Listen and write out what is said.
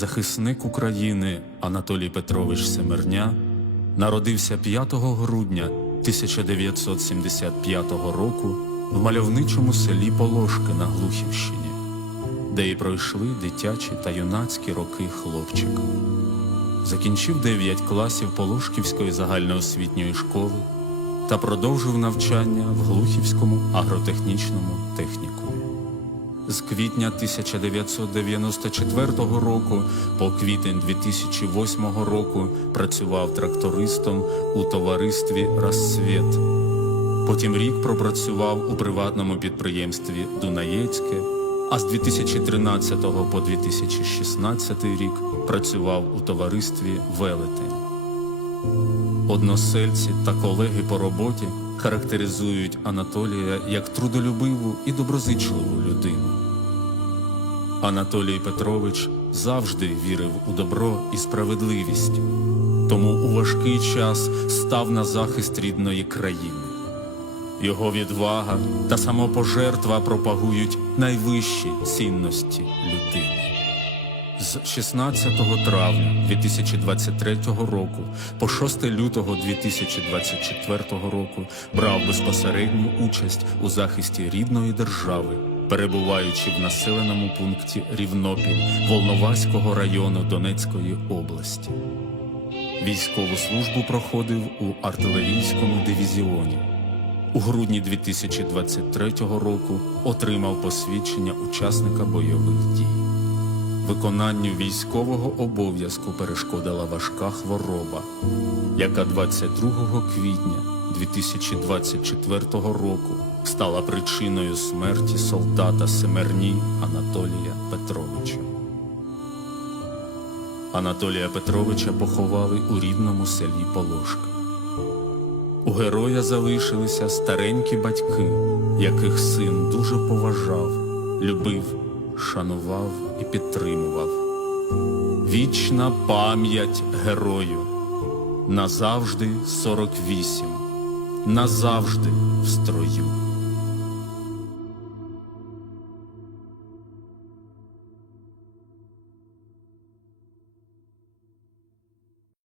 захисник України Анатолій Петрович Семерня народився 5 грудня 1975 року в мальовничому селі Полошки на Глухівщині, де і пройшли дитячі та юнацькі роки хлопчика. Закінчив 9 класів Полошківської загальноосвітньої школи та продовжив навчання в Глухівському агротехнічному технікумі. З квітня 1994 року по квітень 2008 року працював трактористом у товаристві Рассвіт. Потім рік пропрацював у приватному підприємстві Дунаєцьке, а з 2013 по 2016 рік працював у товаристві Велетень. Односельці та колеги по роботі характеризують Анатолія як трудолюбиву і доброзичливу людину. Анатолій Петрович завжди вірив у добро і справедливість, тому у важкий час став на захист рідної країни. Його відвага та самопожертва пропагують найвищі цінності людини. З 16 травня 2023 року по 6 лютого 2024 року брав безпосередню участь у захисті рідної держави, перебуваючи в населеному пункті Рівнопіль Волноваського району Донецької області. Військову службу проходив у артилерійському дивізіоні. У грудні 2023 року отримав посвідчення учасника бойових дій. Виконанню військового обов'язку перешкодила важка хвороба, яка 22 квітня 2024 року стала причиною смерті солдата Семерні Анатолія Петровича. Анатолія Петровича поховали у рідному селі Полошка. У героя залишилися старенькі батьки, яких син дуже поважав, любив, шанував і підтримував. Вічна пам'ять герою. Назавжди 48, назавжди в строю.